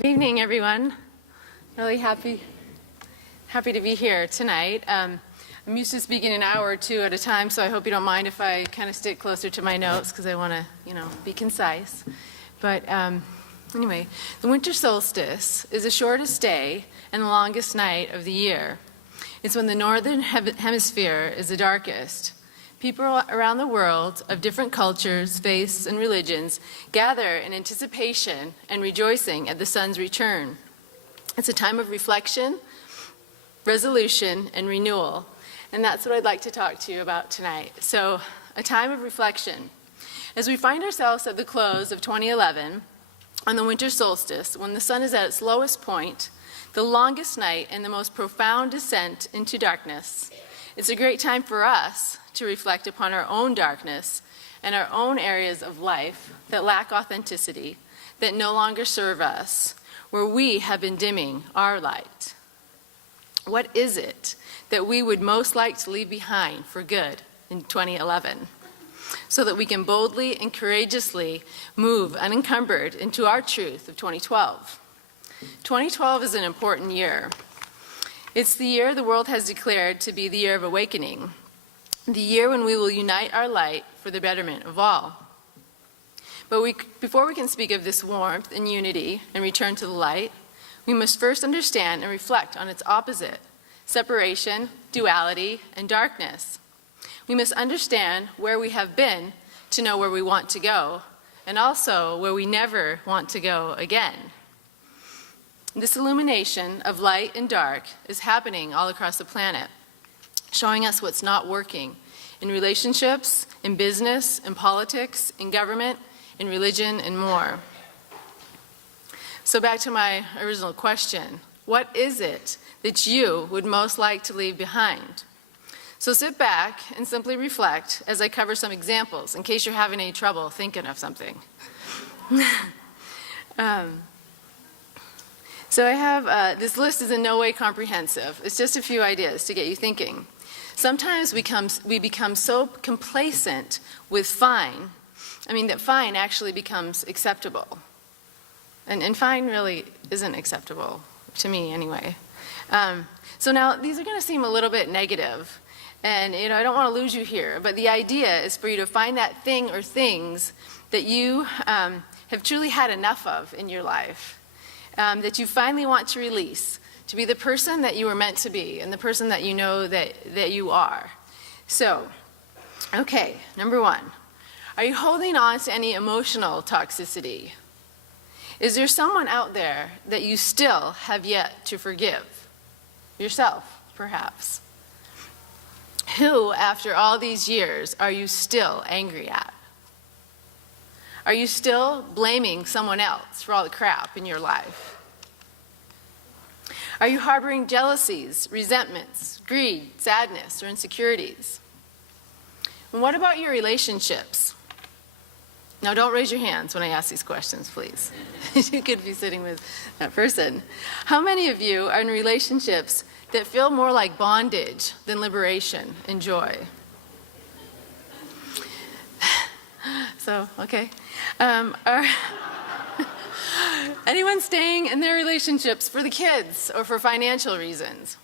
Good evening, everyone. Really happy to be here tonight. I'm used to speaking an hour or two at a time, so I hope you don't mind if I kind of stick closer to my notes because I want to, be concise. But anyway, the winter solstice is the shortest day and the longest night of the year. It's when the northern hemisphere is the darkest. People around the world of different cultures, faiths, and religions gather in anticipation and rejoicing at the sun's return. It's a time of reflection, resolution, and renewal. And that's what I'd like to talk to you about tonight. So, a time of reflection. As we find ourselves at the close of 2011, on the winter solstice, when the sun is at its lowest point, the longest night, and the most profound descent into darkness, it's a great time for us to reflect upon our own darkness and our own areas of life that lack authenticity, that no longer serve us, where we have been dimming our light. What is it that we would most like to leave behind for good in 2011, so that we can boldly and courageously move unencumbered into our truth of 2012? 2012 is an important year. It's the year the world has declared to be the year of awakening, the year when we will unite our light for the betterment of all. But before we can speak of this warmth and unity and return to the light, we must first understand and reflect on its opposite: separation, duality, and darkness. We must understand where we have been to know where we want to go, and also where we never want to go again. This illumination of light and dark is happening all across the planet, showing us what's not working in relationships, in business, in politics, in government, in religion, and more. So back to my original question, what is it that you would most like to leave behind? So sit back and simply reflect as I cover some examples in case you're having any trouble thinking of something. So I have, this list is in no way comprehensive. It's just a few ideas to get you thinking. Sometimes we become so complacent with fine, that fine actually becomes acceptable. And fine really isn't acceptable, to me anyway. So now these are going to seem a little bit negative, and I don't want to lose you here, but the idea is for you to find that thing or things that you have truly had enough of in your life. That you finally want to release, to be the person that you were meant to be and the person that you know that you are. So, okay, number one, are you holding on to any emotional toxicity? Is there someone out there that you still have yet to forgive? Yourself, perhaps. Who, after all these years, are you still angry at? Are you still blaming someone else for all the crap in your life? Are you harboring jealousies, resentments, greed, sadness, or insecurities? And what about your relationships? Now, don't raise your hands when I ask these questions, please. You could be sitting with that person. How many of you are in relationships that feel more like bondage than liberation and joy? So, okay. Anyone staying in their relationships for the kids or for financial reasons?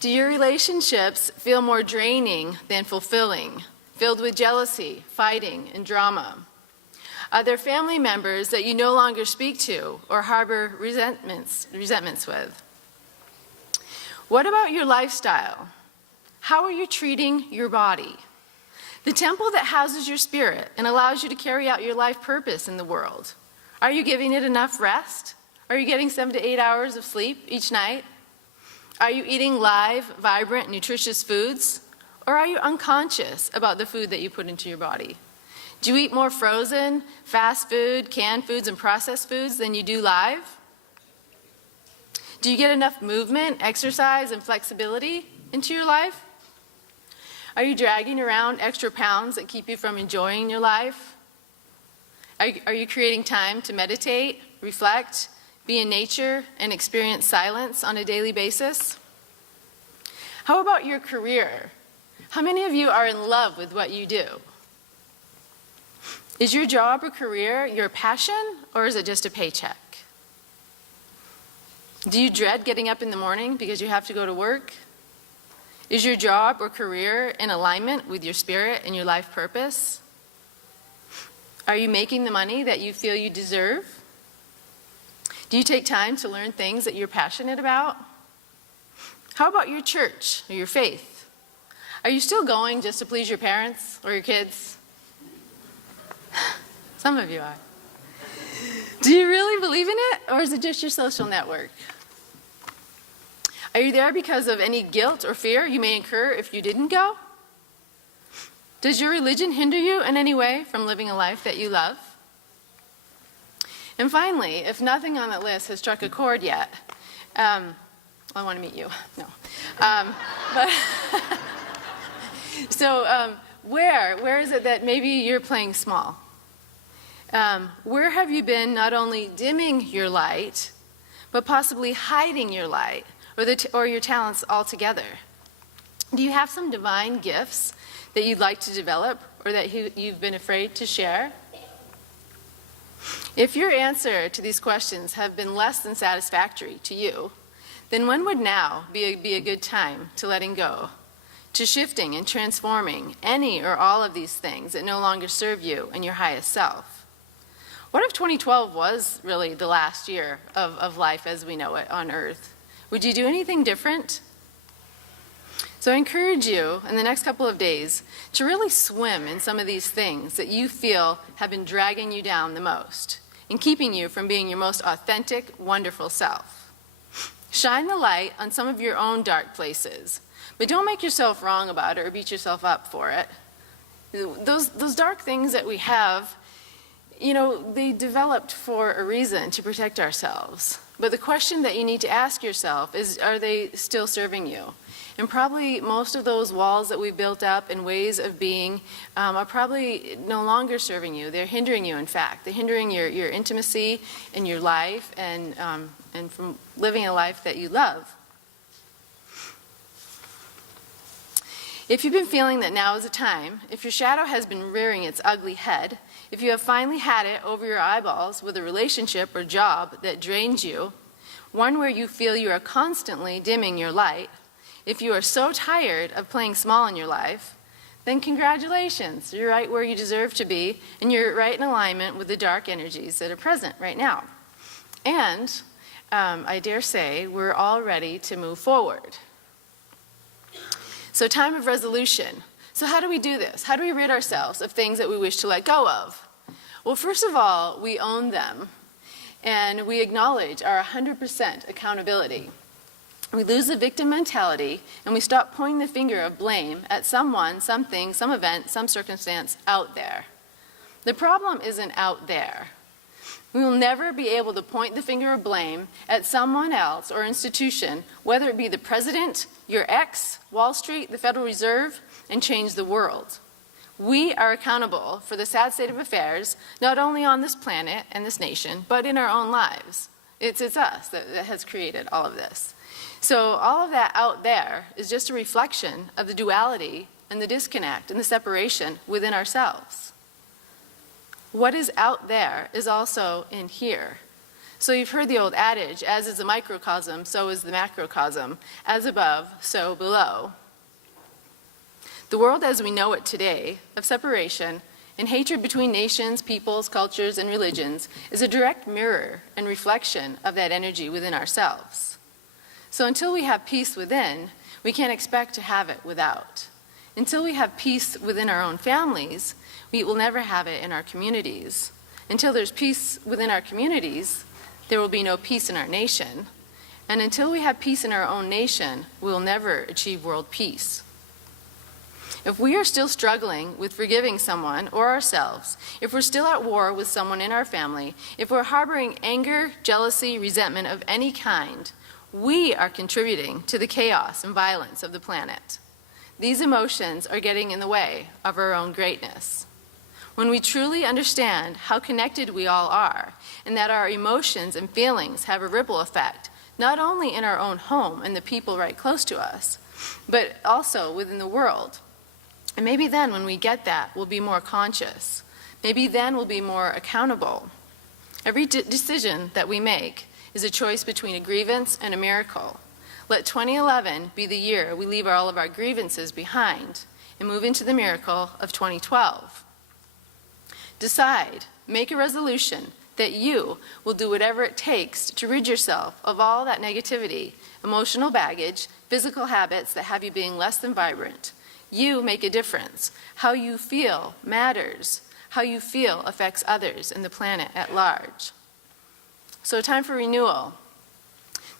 Do your relationships feel more draining than fulfilling, filled with jealousy, fighting, and drama? Are there family members that you no longer speak to or harbor resentments with? What about your lifestyle? How are you treating your body? The temple that houses your spirit and allows you to carry out your life purpose in the world. Are you giving it enough rest? Are you getting 7 to 8 hours of sleep each night? Are you eating live, vibrant, nutritious foods? Or are you unconscious about the food that you put into your body? Do you eat more frozen, fast food, canned foods, and processed foods than you do live? Do you get enough movement, exercise, and flexibility into your life? Are you dragging around extra pounds that keep you from enjoying your life? Are you creating time to meditate, reflect, be in nature, and experience silence on a daily basis? How about your career? How many of you are in love with what you do? Is your job or career your passion, or is it just a paycheck? Do you dread getting up in the morning because you have to go to work? Is your job or career in alignment with your spirit and your life purpose? Are you making the money that you feel you deserve? Do you take time to learn things that you're passionate about? How about your church or your faith? Are you still going just to please your parents or your kids? Some of you are. Do you really believe in it, or is it just your social network? Are you there because of any guilt or fear you may incur if you didn't go? Does your religion hinder you in any way from living a life that you love? And finally, if nothing on that list has struck a chord yet, I want to meet you. No. Where is it that maybe you're playing small? Where have you been not only dimming your light, but possibly hiding your light or your talents altogether? Do you have some divine gifts that you'd like to develop or that you've been afraid to share? If your answer to these questions have been less than satisfactory to you, then when would now be a good time to letting go, to shifting and transforming any or all of these things that no longer serve you and your highest self? What if 2012 was really the last year of life as we know it on Earth? Would you do anything different? So I encourage you in the next couple of days to really swim in some of these things that you feel have been dragging you down the most and keeping you from being your most authentic, wonderful self. Shine the light on some of your own dark places, but don't make yourself wrong about it or beat yourself up for it. Those dark things that we have, they developed for a reason, to protect ourselves. But the question that you need to ask yourself is, are they still serving you? And probably most of those walls that we've built up and ways of being are probably no longer serving you. They're hindering you, in fact. They're hindering your intimacy and your life and from living a life that you love. If you've been feeling that now is the time, if your shadow has been rearing its ugly head, if you have finally had it over your eyeballs with a relationship or job that drains you, one where you feel you are constantly dimming your light, if you are so tired of playing small in your life, then congratulations, you're right where you deserve to be, and you're right in alignment with the dark energies that are present right now. And I dare say we're all ready to move forward. So time of resolution. So how do we do this? How do we rid ourselves of things that we wish to let go of? Well, first of all, we own them, and we acknowledge our 100% accountability. We lose the victim mentality, and we stop pointing the finger of blame at someone, something, some event, some circumstance out there. The problem isn't out there. We will never be able to point the finger of blame at someone else or institution, whether it be the president, your ex, Wall Street, the Federal Reserve, and change the world. We are accountable for the sad state of affairs, not only on this planet and this nation, but in our own lives. It's us that has created all of this. So all of that out there is just a reflection of the duality and the disconnect and the separation within ourselves. What is out there is also in here. So you've heard the old adage, as is the microcosm, so is the macrocosm, as above, so below. The world as we know it today, of separation and hatred between nations, peoples, cultures, and religions, is a direct mirror and reflection of that energy within ourselves. So until we have peace within, we can't expect to have it without. Until we have peace within our own families, we will never have it in our communities. Until there's peace within our communities, there will be no peace in our nation. And until we have peace in our own nation, we will never achieve world peace. If we are still struggling with forgiving someone or ourselves, if we're still at war with someone in our family, if we're harboring anger, jealousy, resentment of any kind, we are contributing to the chaos and violence of the planet. These emotions are getting in the way of our own greatness. When we truly understand how connected we all are, and that our emotions and feelings have a ripple effect, not only in our own home and the people right close to us, but also within the world. And maybe then when we get that, we'll be more conscious. Maybe then we'll be more accountable. Every decision that we make is a choice between a grievance and a miracle. Let 2011 be the year we leave all of our grievances behind and move into the miracle of 2012. Decide, make a resolution that you will do whatever it takes to rid yourself of all that negativity, emotional baggage, physical habits that have you being less than vibrant. You make a difference. How you feel matters. How you feel affects others and the planet at large. So, time for renewal.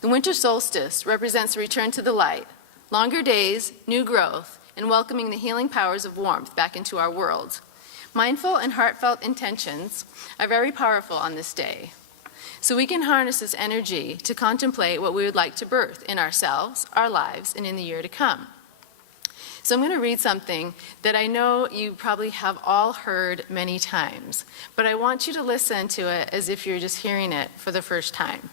The winter solstice represents a return to the light, longer days, new growth, and welcoming the healing powers of warmth back into our world. Mindful and heartfelt intentions are very powerful on this day. So we can harness this energy to contemplate what we would like to birth in ourselves, our lives, and in the year to come. So I'm going to read something that I know you probably have all heard many times, but I want you to listen to it as if you're just hearing it for the first time.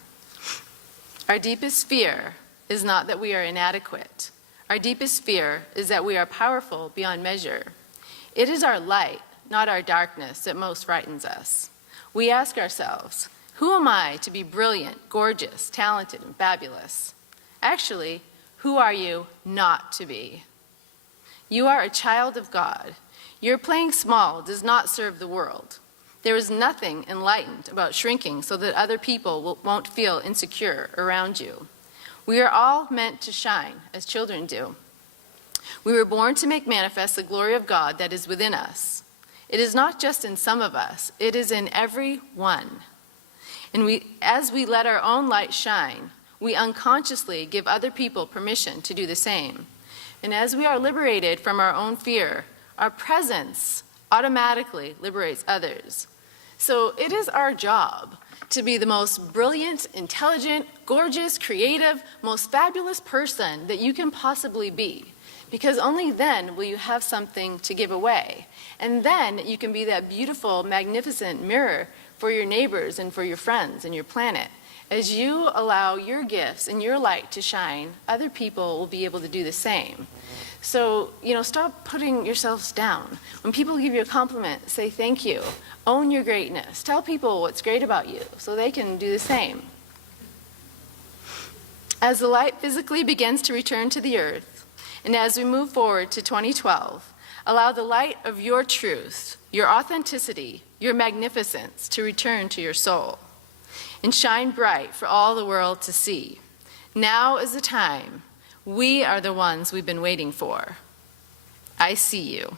Our deepest fear is not that we are inadequate. Our deepest fear is that we are powerful beyond measure. It is our light, not our darkness, that most frightens us. We ask ourselves, who am I to be brilliant, gorgeous, talented, and fabulous? Actually, who are you not to be? You are a child of God. Your playing small does not serve the world. There is nothing enlightened about shrinking so that other people won't feel insecure around you. We are all meant to shine, as children do. We were born to make manifest the glory of God that is within us. It is not just in some of us, it is in every one. And as we let our own light shine, we unconsciously give other people permission to do the same. And as we are liberated from our own fear, our presence automatically liberates others. So it is our job to be the most brilliant, intelligent, gorgeous, creative, most fabulous person that you can possibly be. Because only then will you have something to give away. And then you can be that beautiful, magnificent mirror for your neighbors and for your friends and your planet. As you allow your gifts and your light to shine, other people will be able to do the same. So, stop putting yourselves down. When people give you a compliment, say thank you. Own your greatness. Tell people what's great about you so they can do the same. As the light physically begins to return to the earth, and as we move forward to 2012, allow the light of your truth, your authenticity, your magnificence to return to your soul and shine bright for all the world to see. Now is the time. We are the ones we've been waiting for. I see you.